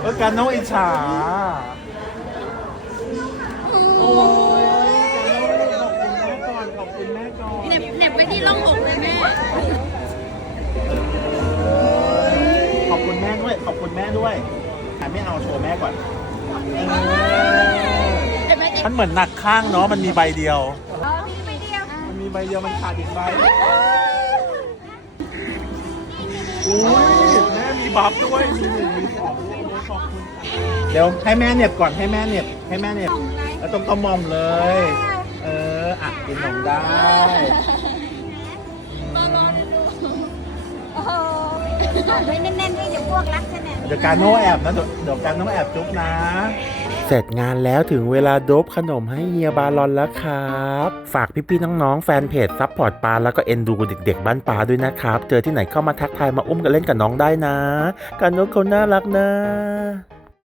เออการโนอิจฉาโอ้ยการโนขอบคุณแม่ก่อนขอบคุณแม่ก่อนเหน็บเหน็บไว้ที่ร่องอกเลยแม่ ขอบคุณแม่ด้วย ขอบคุณแม่ด้วยแต่ไม่เอาโชว์แม่ก่อนเห็นไหมเด็กมันเหมือนหนักข้างเนาะมันมีใบเดียวอ๋อมีไปเดียวมันมีใบเดียวมันขาดอีกใบอุ้ยแม่มีบัฟด้วยมีหนึ่งมีสองด้วยขอบคุณ เดี๋ยวให้แม่เหน็บก่อนให้แม่เหน็บให้แม่เหน็บแล้วตรงกระหม่อมเลย เอออะกินขนมได้โอ้โหกอดไว้แน่นๆด้วยอย่า พวกรักขนาดนี้เดี๋ยวการโน้แอบนะเดี๋ยวเดี๋ยวการโน้แอบจุ๊บนะ เสร็จงานแล้วถึงเวลาโดบขนมให้เฮียบาลอนแล้วครับ ฝากพี่ๆน้องๆแฟนเพจซับพอร์ตปาแล้วก็เอ็นดูเด็กๆบ้านปาด้วยนะครับ เจอที่ไหนเข้ามาทักทายมาอุ้มกันเล่นกับน้องได้นะ การโน้เขาน่ารักนะ